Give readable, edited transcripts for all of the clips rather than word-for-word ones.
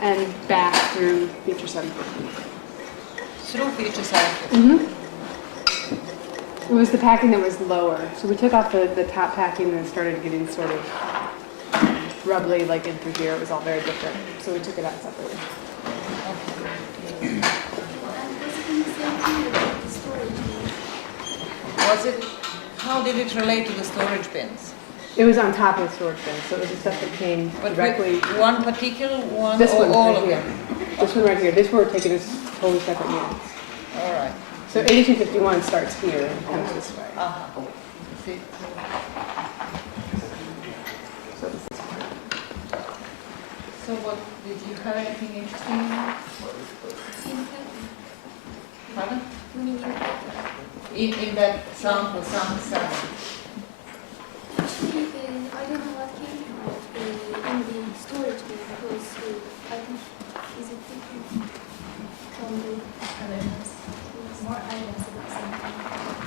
and back through feature 750. Through feature 750? Mm-hmm. It was the packing that was lower. So we took off the top packing and started getting sort of rubbly, like in through here. It was all very different. So we took it out separately. Was it, how did it relate to the storage bins? It was on top of the storage bin, so it was the stuff that came directly. One particular one, This or one all right of here. them? This one right here. This one we're taking as totally separate units. All right. So 8251 starts here and comes this way. Uh-huh. See? So this is So what, did you have anything interesting in that? Pardon? In that sample 7? Actually, I don't know what came out in the storage bin because I think is it different from the other ones? More items about something,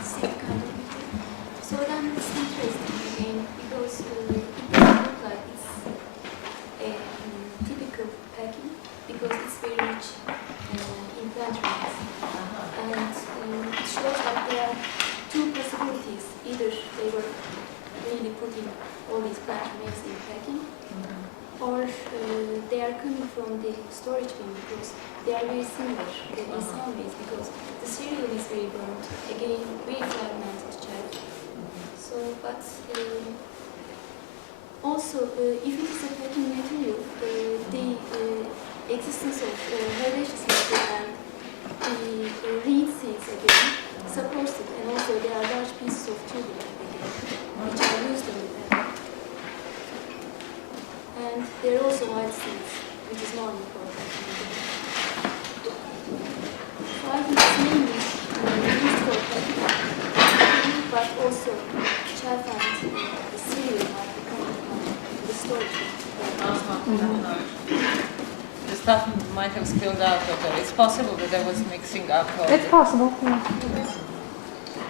same kind of thing. So then it's interesting again because it doesn't look like it's a typical packing because it's very rich in plant remains. And it shows that there are two possibilities. Either they were really putting all these plant remains in packing, or they are coming from the storage bin because they are very similar in some ways because the cereal is very burnt, again very fragmented chaff. So, but also if it is a packing material, the existence of herbaceous matter and the reed seeds again supports it, and also there are large pieces of tubing again, which are used in the packing. And there are also wild seeds, which is more important. So I think it's mainly used for packing, but also chaff and the cereal might be coming from the storage bin. The stuff might have spilled out of there. It's possible that there was mixing up of It's possible, yeah.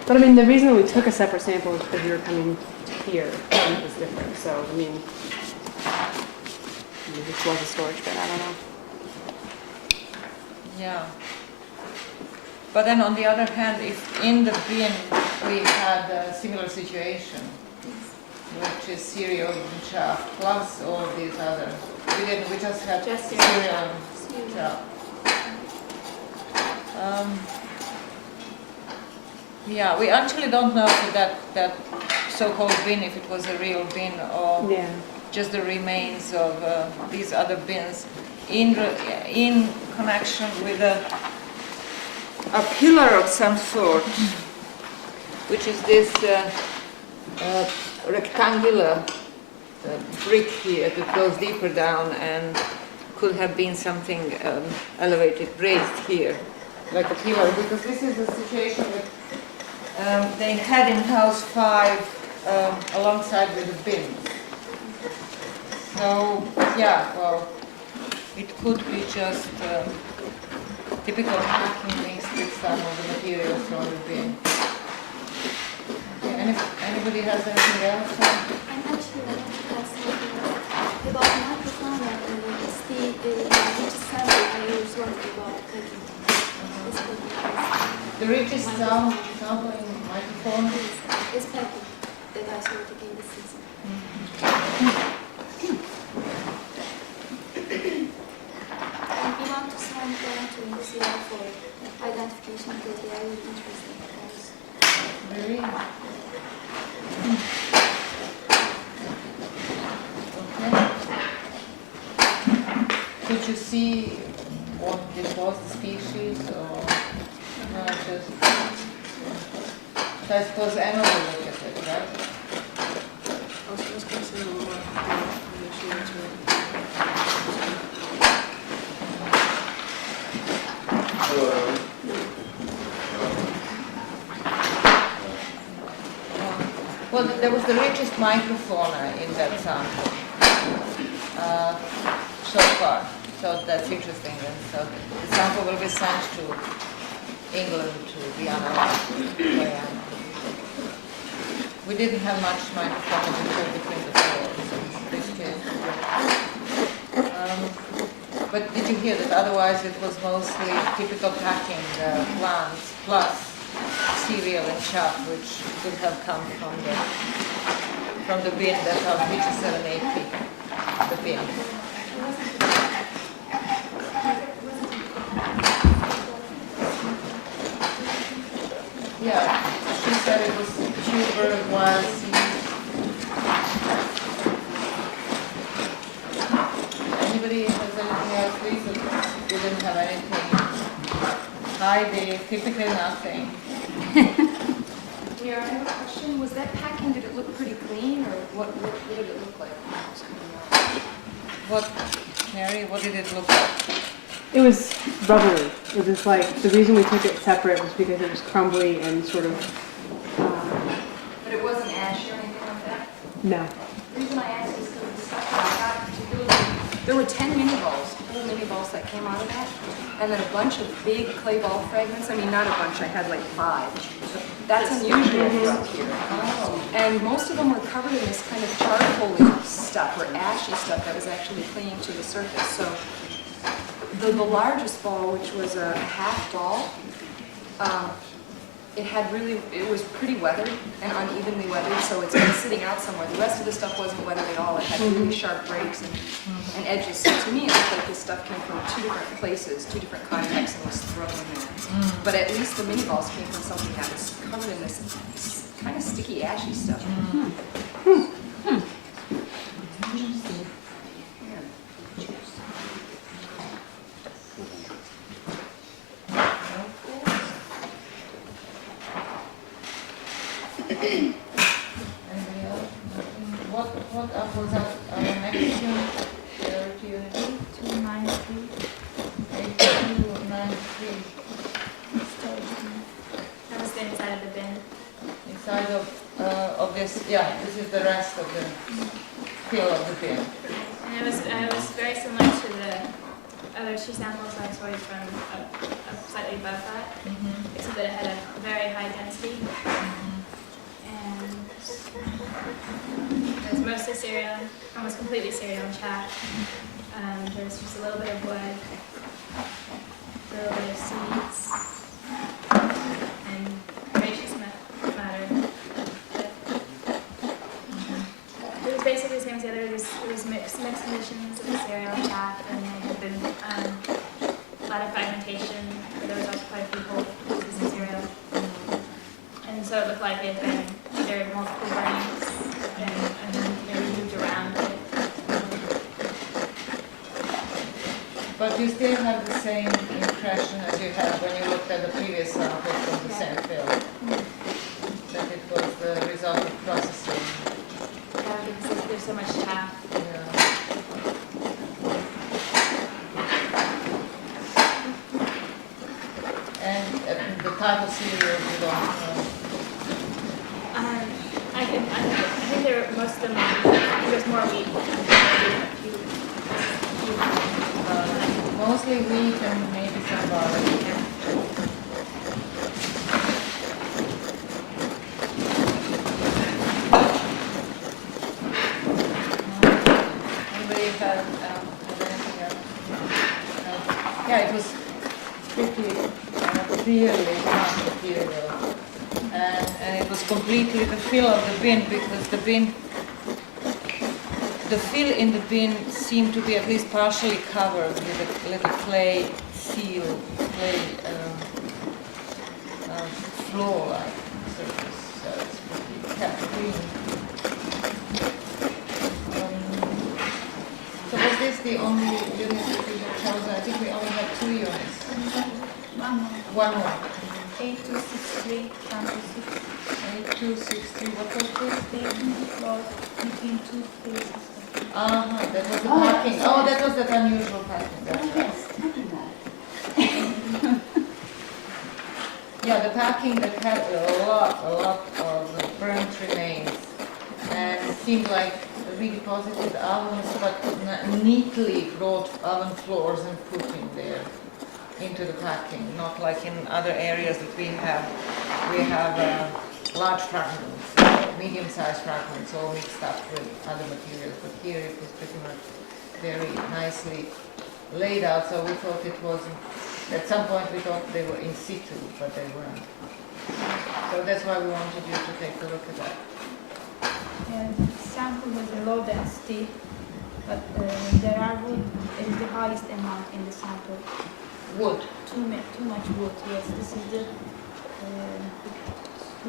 But I mean, the reason that we took a separate sample is because we were coming here and it was different. So, I mean, maybe this was a storage bin, I don't know. Yeah. But then on the other hand, if in the bin we had a similar situation, which is cereal and chaff, plus all these other, we just had cereal and chaff. Yeah, we actually don't know if that so-called bin, if it was a real bin or just the remains of these other bins in connection with a pillar of some sort, which is this rectangular brick here that goes deeper down and could have been something elevated, raised here, like a pillar, because this is the situation that they had in house 5 alongside with the bins. So, yeah, well, it could be just typical packing mixed with some of the materials from the bin. Okay, anybody has anything else? And actually, I want to ask something about microphone. It's the richest sample I was wondering about packing. The richest sampling microphone? It's packing that I saw it again this season. And we want to send them to Mirjana for identification because they are really interesting. Really? Okay. Could you see what this was, the species, or no, just? So I suppose Emma will look at it, right? I was just going to say a little more initially to it. Well, there was the richest microfauna in that sample so far. So that's interesting. And so the sample will be sent to England to be analyzed by Anna. We didn't have much microfauna between the floors in this case. But did you hear that otherwise it was mostly typical packing plants plus cereal and chaff, which could have come from the bin that are 5780, the bin. Yeah, she said it was tuber, wild seed. Anybody has anything else? Lisa didn't have anything. Heidi, typically nothing. Yeah, I have a question. Was that packing, did it look pretty clean, or what did it look like? What, Mary, what did it look like? It was rubbery. It was like, the reason we took it separate was because it was crumbly and sort of, But it wasn't ashy or anything like that? no. The reason I asked is because the stuff that I got, there were 10 mini balls, little mini balls that came out of that, and then a bunch of big clay ball fragments. I mean, not a bunch, I had like 5. That's unusual for up here. And most of them were covered in this kind of charcoal stuff, or ashy stuff that was actually clinging to the surface. So the largest ball, which was a half doll, it was pretty weathered and unevenly weathered, so it's been sitting out somewhere. The rest of the stuff wasn't weathered at all. It had really sharp breaks and edges. So to me, it looked like this stuff came from 2 different places, 2 different contexts, and was thrown in there. But at least the mini balls came from something that was covered in this kind of sticky, ashy stuff. Anybody else? What was that? Our next unit? Priority unit? 293. 8293. That was the inside of the bin. Inside of this, yeah, this is the rest of the fill of the bin. And it was very similar to the other 2 samples I sorted from slightly above that, except that it had a very high density. And it was mostly cereal, almost completely cereal and chaff. There's just a little bit of wood, a little bit of seeds, and herbaceous matter. It was basically the same as the other. It was mixed conditions of the cereal and chaff, and there had been a lot of fragmentation. There was also quite a few whole pieces of cereal. And so it looked like it had been either multiple burnings and then maybe moved around a bit. But you still have the same impression as you had when you looked at the previous sample from the same fill, that it was the result of processing. Yeah, because there's so much chaff. Yeah. And the type of cereal you don't know. I think most of them, there's more wheat. Mostly wheat and maybe some barley. Anybody have anything else? Yeah, it was pretty clearly not material. And it was completely the fill of the bin, because the fill in the bin seemed to be at least partially covered with a little clay seal, clay floor-like surface, so it's pretty kept clean. So was this the only unit that you have chosen? I think we only had 2 units. One more. 8263, sample 6. 8263, what was this? Between 2 spaces. That was the packing. Oh, that was that unusual packing. That's right. Yeah, the packing that had a lot of burnt remains, and it seemed like redeposited ovens, but neatly brought oven floors and put in there into the packing, not like in other areas that we have. We have large fragments, medium-sized fragments, all mixed up with other materials. But here it was pretty much very nicely laid out, so we thought it was, at some point we thought they were in situ, but they weren't. So that's why we wanted you to take a look at that. And sample has a low density, but there are wood is the highest amount in the sample. Wood. Too much wood. Yes, this is the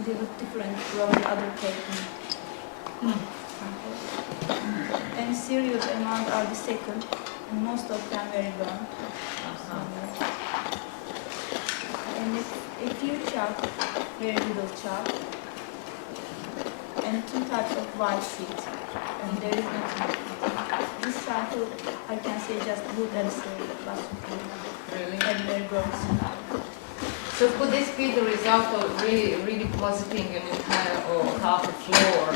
little different from the other taken sample. And serious amount are the second, and most of them very long. And a few chalk, very little chalk, and 2 types of white seeds, and there is nothing. This sample, I can say just wood and soil, plus Really? and very gross. So could this be the result of really positing an entire or half a floor?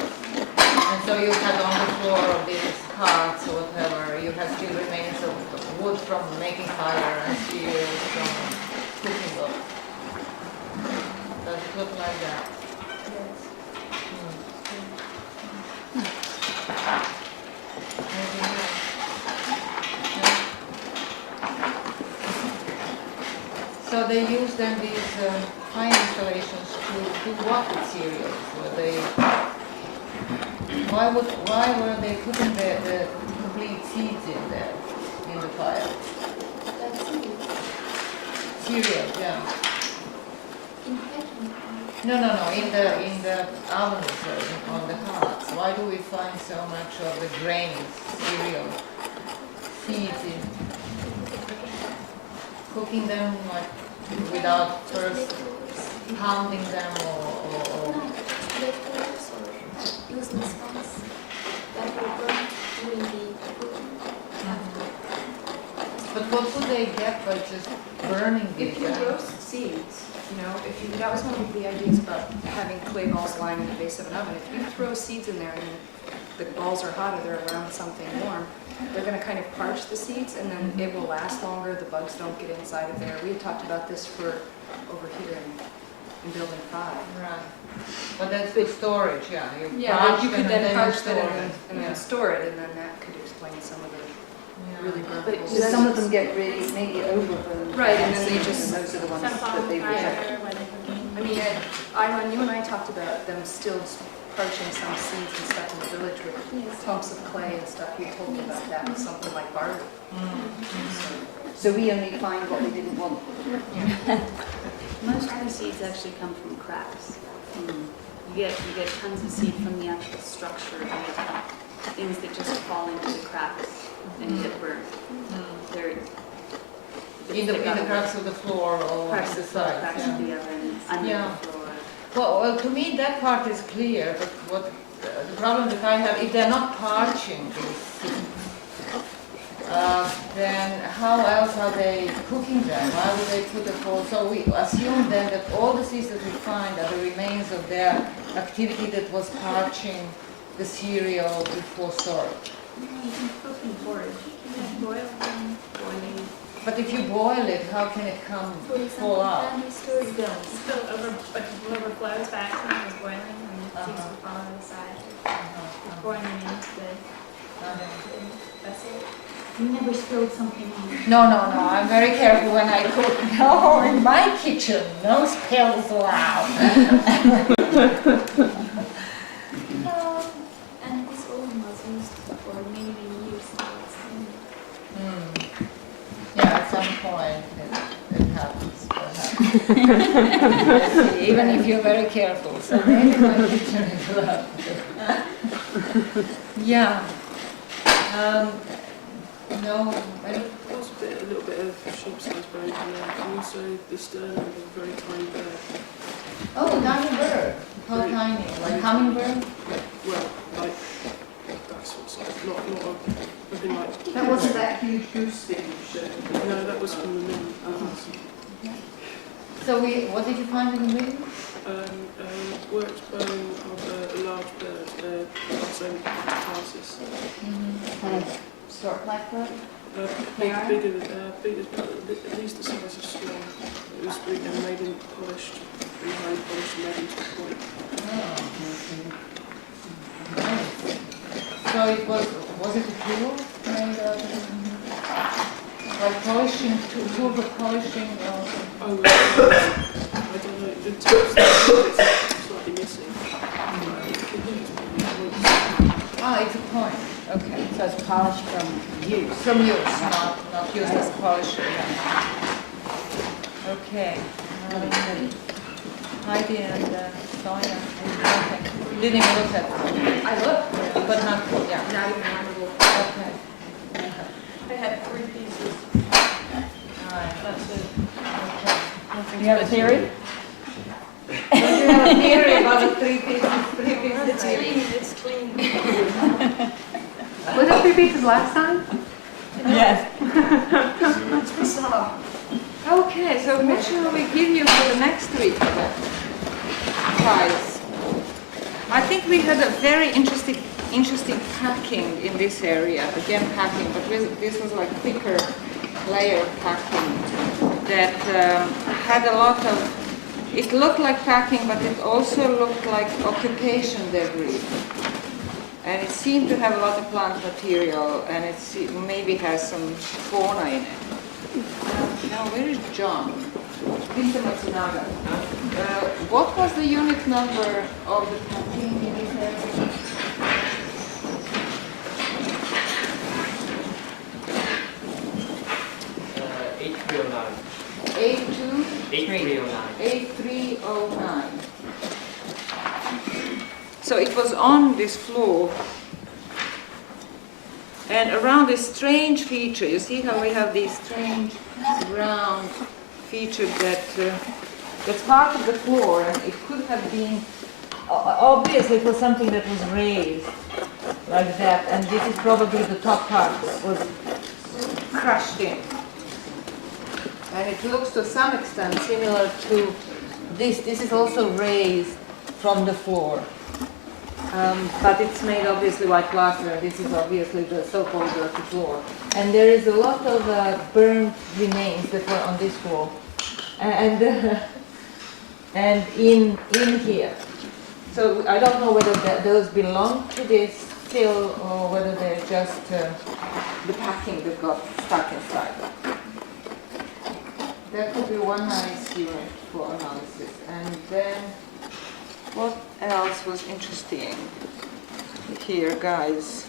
And so you had on the floor of these carts or whatever, you have still remains of wood from making fire and steel from cooking them. Does it look like that? Yes. Maybe not. No? So they use then these fine installations to what materials? Were they? Why were they putting the complete seeds in there in the fire? That's it. Cereals, yeah. In packing. No. In the ovens or on the hearts. Why do we find so much of the grains, cereal, seeds in cooking them like without first pounding them or Leftovers or useless ones that were burned during the cooking after. But what would they get by just burning these? If you roast seeds, that was one of the ideas about having clay balls lying in the base of an oven. If you throw seeds in there and the balls are hot or they're around something warm, they're going to kind of parch the seeds and then it will last longer. The bugs don't get inside of there. We had talked about this for over here in building 5. Right. But that's with storage, yeah. Yeah, you could then parch them and Yeah. then store it, and then that could explain some of the really Yeah. burnt So some of them get really maybe over Right, and then they just- and those are the ones Sunflower that they fire, reject. where they're cooking. I mean, Ivan, you and I talked about them still parching some seeds and stuff in the village with Yes. clumps of clay and stuff. You told me about that with something like barley. So we only find what we didn't want. Most of the seeds actually come from cracks. You get tons of seed from the actual structure and things that just fall into the cracks and get burnt. They're In the cracks of the floor or cracks the of the floor, sides. cracks Yeah. of the oven, under Yeah. the floor. Well, to me that part is clear, but what the problem that I have, if they're not parching these seeds, then how else are they cooking them? Why would they put a full? So we assume then that all the seeds that we find are the remains of their activity that was parching the cereal before storage. You can cook in porridge. You can boil them. Boiling. But if you boil it, how can it come For fall example, out? family story goes. Spill over, but it overflows back when it was boiling and the seeds would fall on the side. Pouring them into the vessel. You never spilled something on it. No, I'm very careful when I cook. No, in my kitchen, no spills allowed. And this oven was used for many, many years. So it's Yeah, at some point it happens. Perhaps. Even if you're very careful. So maybe my kitchen is allowed. Yeah. No, I don't. There was a little bit of sheep-sized bone in there, and also the sternum of a very tiny bird. Oh, tiny bird. How tiny? Like hummingbird? Well, like that sort of size, not nothing like. That wasn't that huge goose thing you showed. No, that was from the middle. So what did you find in the middle? Worked bone of a large bird, Tarsus. Kind of stork-like bird. Bigger, at least the size of swan. It was made in polished, really highly polished and made into a point. So it was it a jewel made out of Like polishing, turbo polishing or... Oh, I don't know, the tips are slightly missing. Ah, it's a point. Okay. So it's polished from use. From use, not used as polisher. Okay. Heidi and Sonia. Okay. Didn't even look at it. I looked, But not, yeah. not even memorable. Okay. I had 3 pieces. Alright. That's it. Okay. You have a theory? Don't you have a theory about the 3 pieces? 3 pieces. It's clean, it's clean. Was it 3 pieces last time? Yes. It's bizarre. Okay, so what shall we give you for the next week then? Prize. I think we had a very interesting packing in this area. Again, packing, but this was like thicker layer packing that had a lot of. It looked like packing, but it also looked like occupation debris. And it seemed to have a lot of plant material, and it maybe has some fauna in it. Now, where is John? Mr. Matsunaga. What was the unit number of the packing in this area? $8309. So it was on this floor, and around this strange feature, you see how we have these strange round features that's part of the floor, and it could have been, obviously it was something that was raised like that, and this is probably the top part that was crushed in. And it looks to some extent similar to this. This is also raised from the floor. But it's made obviously white plaster, and this is obviously the so-called dirty floor. And there is a lot of burnt remains that were on this floor, and in here. So I don't know whether those belong to this fill or whether they're just the packing that got stuck inside. That could be one nice unit for analysis. And then what else was interesting here, guys?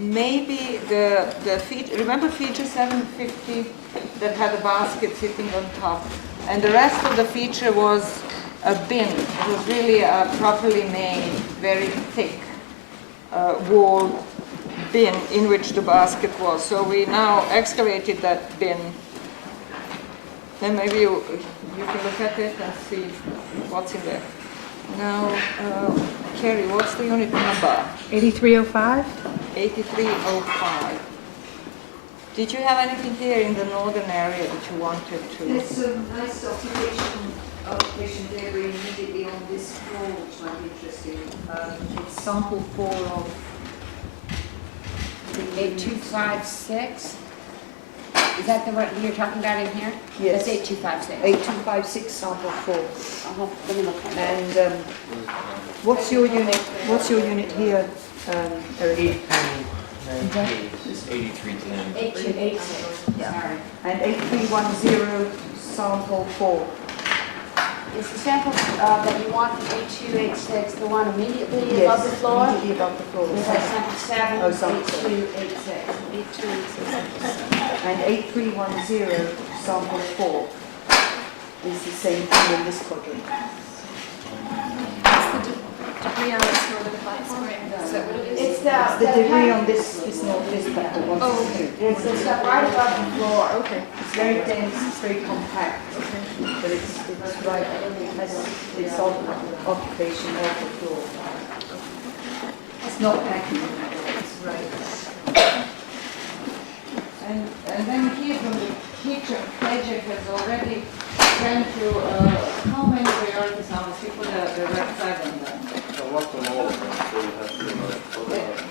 Maybe the feature, remember feature 750 that had a basket sitting on top, and the rest of the feature was a bin. It was really a properly made, very thick wall bin in which the basket was. So we now excavated that bin. Then maybe you can look at it and see what's in there. Now, Kerry, what's the unit number? 8305? 8305. Did you have anything here in the northern area that you wanted to? There's some nice occupation debris immediately on this floor, which might be interesting. It's sample 4 of 8256. Is that the what you're talking about in here? Yes. That's 8256. 8256 sample 4. Let me look at that. And what's your unit? What's your unit here, Eric? 8310. 8286. Yeah. Sorry. And 8310 sample 4. Is the sample that you want from 8286 the one immediately above the floor? Immediately above the floor. Is that sample 7? Oh, sample 8286. 8286. And 8310 sample 4 is the same thing in this quadrant. Debris on this northern platform. Is that what it is? It's The debris on this back one. Oh, okay. It's the stuff right above the floor. Okay. It's very dense, it's very compact. Okay. But it's right, it's on occupation of the floor. It's not packing, it's right. And then here from the kitchen, Pejek has already went through how many priority samples? He put the red flag on them.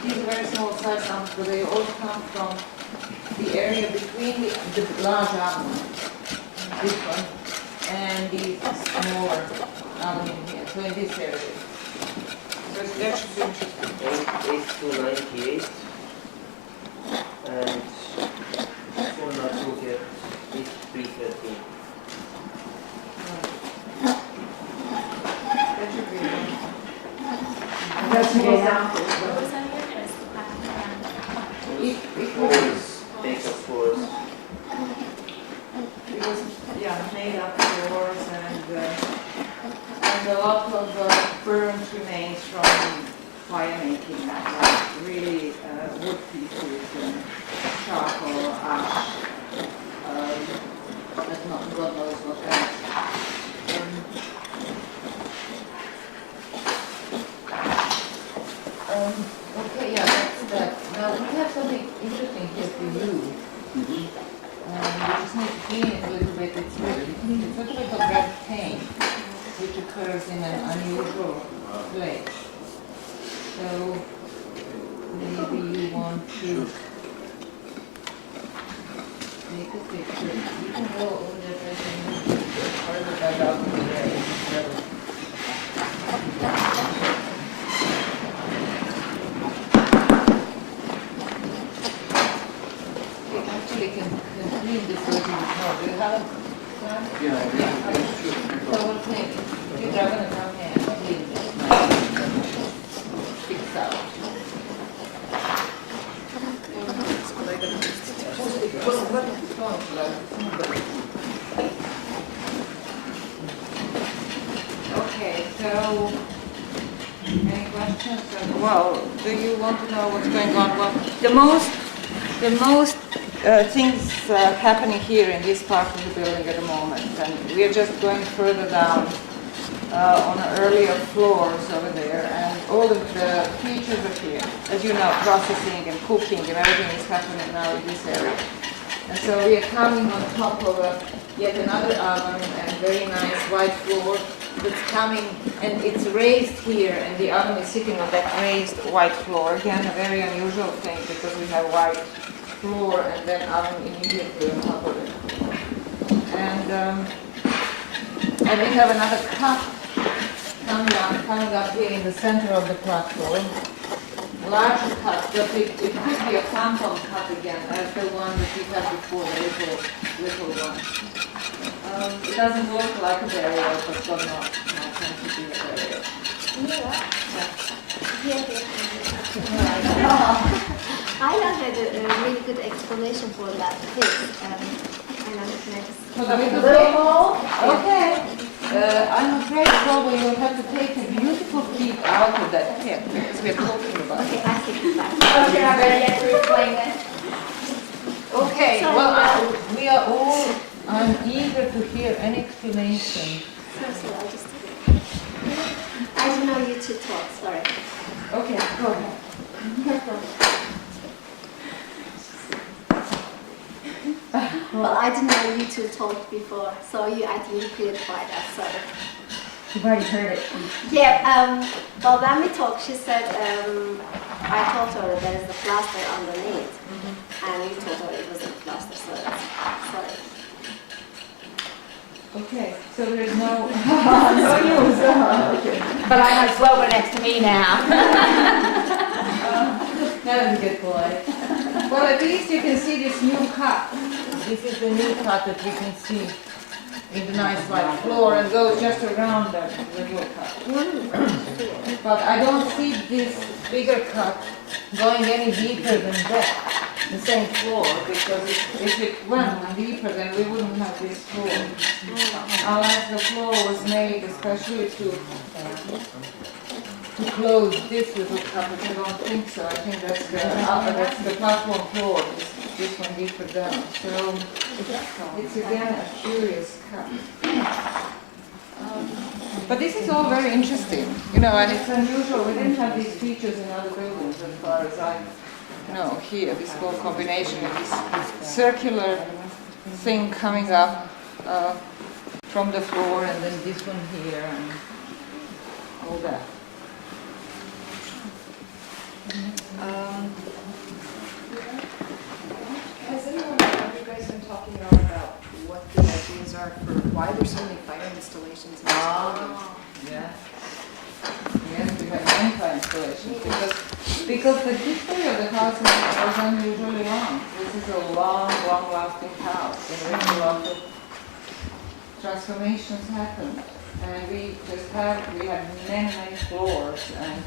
These are very small size samples, but they all come from the area between the large avenue, this one, and the smaller avenue here, so in this area. So that should be interesting. 8298 and Phone not to get it pre-13. That should be enough. That's good enough. What was on your list? The packing It Floors, takes up floors. was, yeah, made up floors and a lot of burnt remains from fire making, like really wood pieces and charcoal, ash, that's not, God knows what else. Okay, yeah, that's that. Now, we have something interesting here for you. We just need to clean it a little bit. It's a little bit of red paint, which occurs in an unusual place. So maybe you want to take a picture. You can go over there and further that out of the way. Actually can clean this little bit more. Do you have it? Yeah, So we'll clean it. You're going to come here and clean this now. Fix out. Okay, so any questions? Well, do you want to know what's going on? Well, the most things happening here in this part of the building at the moment, and we are just going further down on earlier floors over there, and all of the features are here. As you know, processing and cooking and everything is happening now in this area. And so we are coming on top of yet another oven and very nice white floor that's coming, and it's raised here, and the oven is sitting on that raised white floor. Again, a very unusual thing because we have white floor and then oven immediately on top of it. And we have another cup coming up here in the center of the platform. Larger cup, but it could be a phantom cup again, as the one that we had before, the little one. It doesn't look like a barrier, but God knows, it might tend to be a barrier. I had a really good explanation for that pig. I know it's next. For the little hole? Okay. I'm afraid probably you'll have to take a beautiful peek out of that pit because we're talking about it. Okay, I think that. Okay, I'm ready to explain that. Okay, Sorry, well, we are all, I'm eager to hear an explanation. I didn't know you two talk, sorry. Okay, go ahead. Well, I didn't know you two talked before, so I think you clarified that, sorry. You've already heard it. Yeah, well, when we talked, she said, I told her there is the plaster underneath, and you told her it wasn't plaster, so that's, sorry. Okay, so there's no, no news. Okay. But I have Slover next to me now. That was a good boy. Well, at least you can see this new cut. This is the new cut that we can see in the nice white floor and goes just around the little cut. But I don't see this bigger cut going any deeper than that, the same floor, because if it went deeper, then we wouldn't have this floor. Unless the floor was made especially to close this little cut, which I don't think so. I think that's the platform floor, this one deeper down. So it's again a curious cut. But this is all very interesting, you know, and it's unusual. We didn't have these features in other buildings as far as I know here, this whole combination of this circular thing coming up from the floor and then this one here and all that. Has anyone, have you guys been talking at all about what the ideas are for why there's so many fire installations in this building? Yeah. Yes, we had winter installations because the history of the house was unusually long. This is a long-lasting house, in which a lot of transformations happened. And we have many floors, and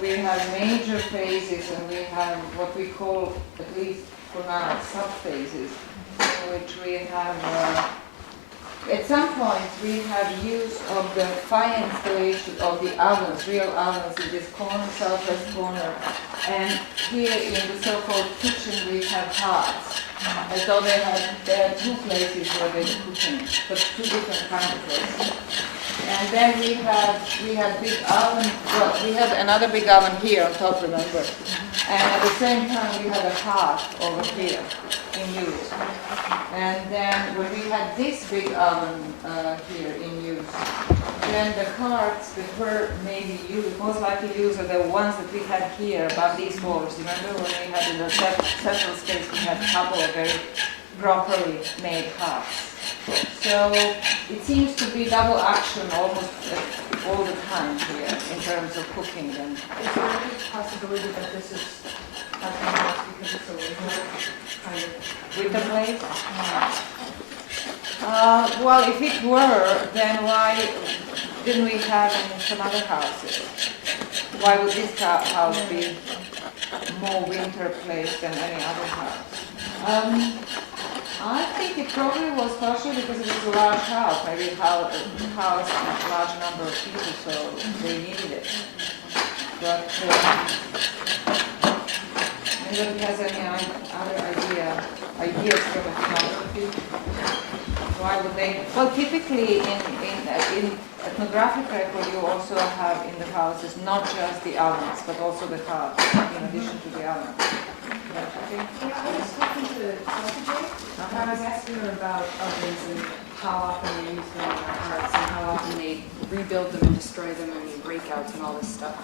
we have major phases, and we have what we call, at least for now, sub-phases, in which we have, at some point we have use of the fire installation of the ovens, real ovens in this corner, southwest corner, and here in the so-called kitchen we have hearths. And so there are two places where they're cooking, but two different kinds of places. And then we have big oven, well, we have another big oven here on top, remember? And at the same time we had a hearth over here in use. And then when we had this big oven here in use, then the carts that were maybe used, most likely used, are the ones that we had here above these walls. Remember when we had in the central space, we had a couple of very properly made carts. So it seems to be double action almost all the time here in terms of cooking them. Is there any possibility that this is happening because it's a winter kind of Winter place? Well, if it were, then why didn't we have in some other houses? Why would this house be more winter place than any other house? I think it probably was partially because it was a large house, maybe house a large number of people, so they needed it. But anybody has any other ideas from ethnography? Why would they? Well, typically in ethnographic record, you also have in the houses not just the ovens, but also the hearths, in addition to the ovens. Okay. Yeah, I was talking to Jay. I was asking her about ovens and how often they use them in their hearts and how often they rebuild them and destroy them and breakouts and all this stuff.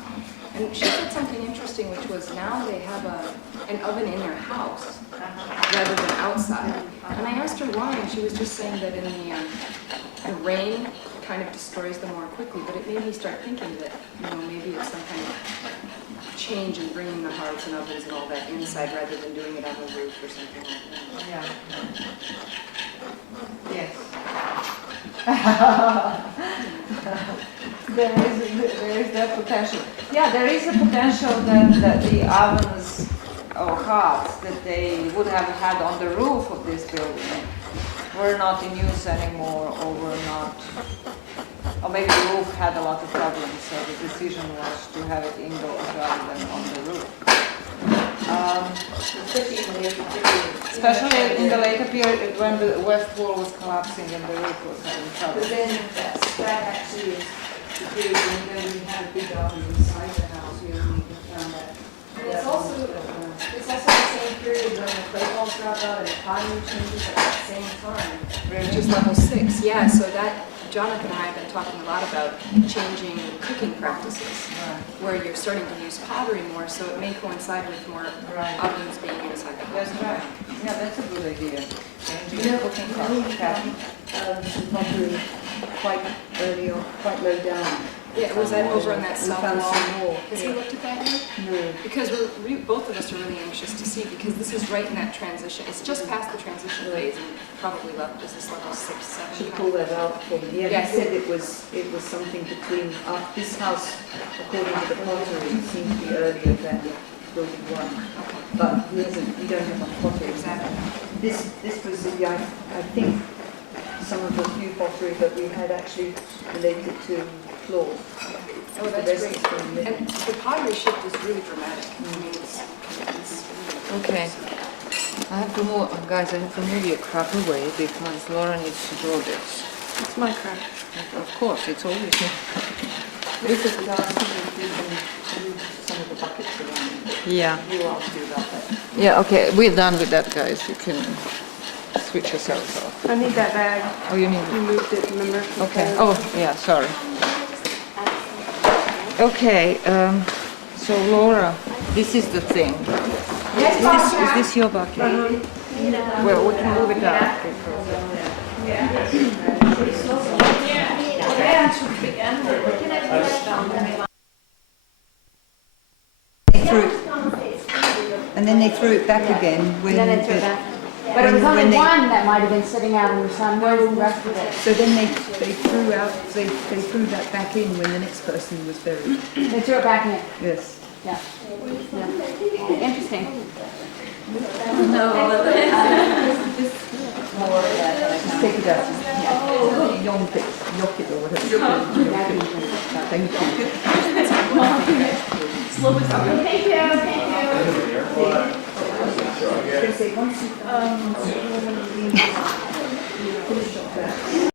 And she said something interesting, which was now they have an oven in their house rather than outside. And I asked her why, and she was just saying that in the rain kind of destroys them more quickly. But it made me start thinking that maybe it's some kind of change in bringing the hearths and ovens and all that inside rather than doing it on the roof or something like that. Yeah. Yes. there is that potential. Yeah, there is a potential that the ovens or hearths that they would have had on the roof of this building were not in use anymore, or maybe the roof had a lot of problems, so the decision was to have it indoors rather than on the roof. Especially in the later period when the west wall was collapsing and the roof was having trouble. But then that actually is the period when we had a big oven inside the house. We only found that. And it's also the same period when the clay balls drop out and the pottery changes at the same time. Which is level 6, yeah. So that Jonathan and I have been talking a lot about changing cooking practices, where you're starting to use pottery more, so it may coincide with more ovens being inside the house. That's right. Yeah, that's a good idea. Changing cooking practices. Pottery quite early or quite low down. Yeah, was that over on that We south found wall? some more. Has he looked at that yet? No. Because both of us are really anxious to see, because this is right in that transition. It's just past the transition phase, and probably left as this level 6, 7. Should pull that out for me. Yeah, Yes. he said it was something between this house, according to the pottery, seemed to be earlier than building 1. But we don't have much pottery. Exactly. This was I think some of the few pottery that we had actually related to floors. Oh, that's great. And the pottery shift is really dramatic. I mean, it's Okay. I have to move, guys, I have to move your crap away because Laura needs to draw this. It's my crap. Of course, it's always me. This is the last thing we can move some of the buckets around. Yeah. You asked me about that. Yeah, okay, we're done with that, guys. You can switch yourselves off. I need that bag. Oh, you need You moved it, remember? Okay. Oh, yeah, sorry. Okay, so Laura, this is the thing. Is this your bucket? Well, we can move it down. And then they threw it back again when And then they threw it back. But it was when only they- one that might have been sitting out in the sun. Where's the rest of it? So then they threw that back in when the next person was buried. They threw it back in. Yes. Yeah. Yeah. Interesting. Take it out. Yonk it or whatever. Thank you. Thank you. Once you